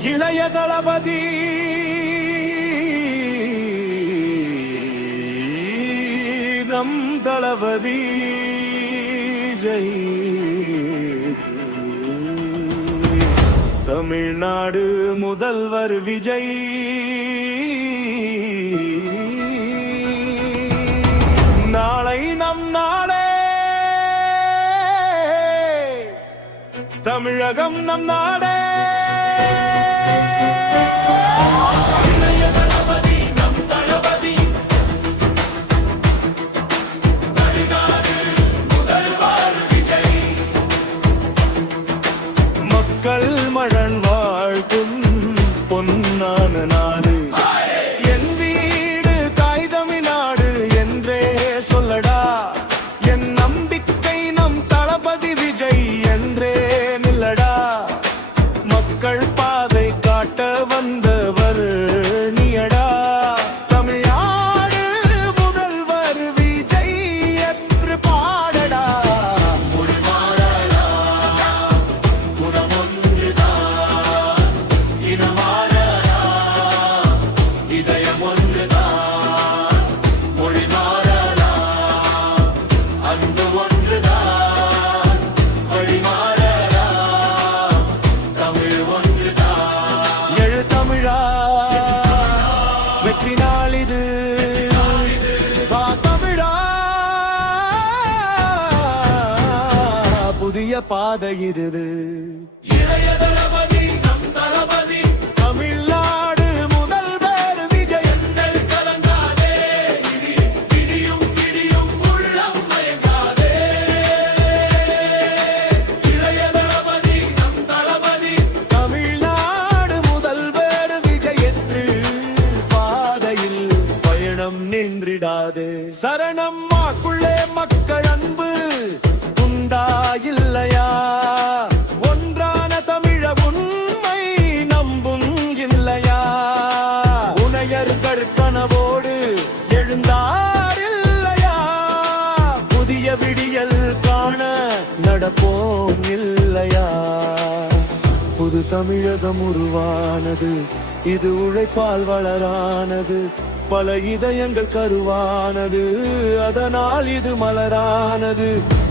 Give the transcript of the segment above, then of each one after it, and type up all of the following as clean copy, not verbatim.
இளைய தளபதி நம் தளபதி ஜெய். தமிழ்நாடு முதல்வர் விஜய். நாளை நம் நாளே, தமிழகம் நம் நாடே. மக்கள் மழன் வாழ்க்கும் பொன்னான நாடு. என் வீடு காய்தமிழ்நாடு என்றே சொல்லடா. என் நம்பிக்கை நம் தளபதி விஜய் என்றே நில்லடா. மக்கள் பாதை காட்ட வந்தவர் நீயடா. தமிழ்நாடு முதல்வர் விஜய் என்று பாடடா. வெற்றி நாள் இது, வா தமிழா. புதிய பாதை இது. இளைய தளபதி நம் தளபதி தமிழ்நாடு முதல்வர் விஜய். எண்ணல் கலங்காதே, இடியும் இடியும் உள்ளம் மயங்காதே. இளைய தளபதி நம் தளபதி தமிழ்நாடு முதல்வர் விஜய் என்று பயணம் நின்றிடாதே. சரணம் மாக்குள்ளே மக்கள் அன்பு உண்டா இல்லையா? ஒன்றான தமிழ உண்மை நம்பும் இல்லையா? உனையர்கள் கனவோடு எழுந்தார் இல்லையா? புதிய விடியல் காண நடப்போம் இல்லையா? புது தமிழகம் உருவானது, இது உழைப்பால் வளரானது. பல இதயங்கள் கருவானது, அதனால் இது மலரானது.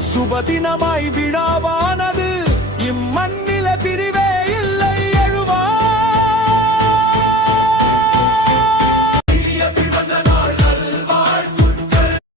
சுபதினமாய் விழாவானது, இம்மண்ணில பிரிவே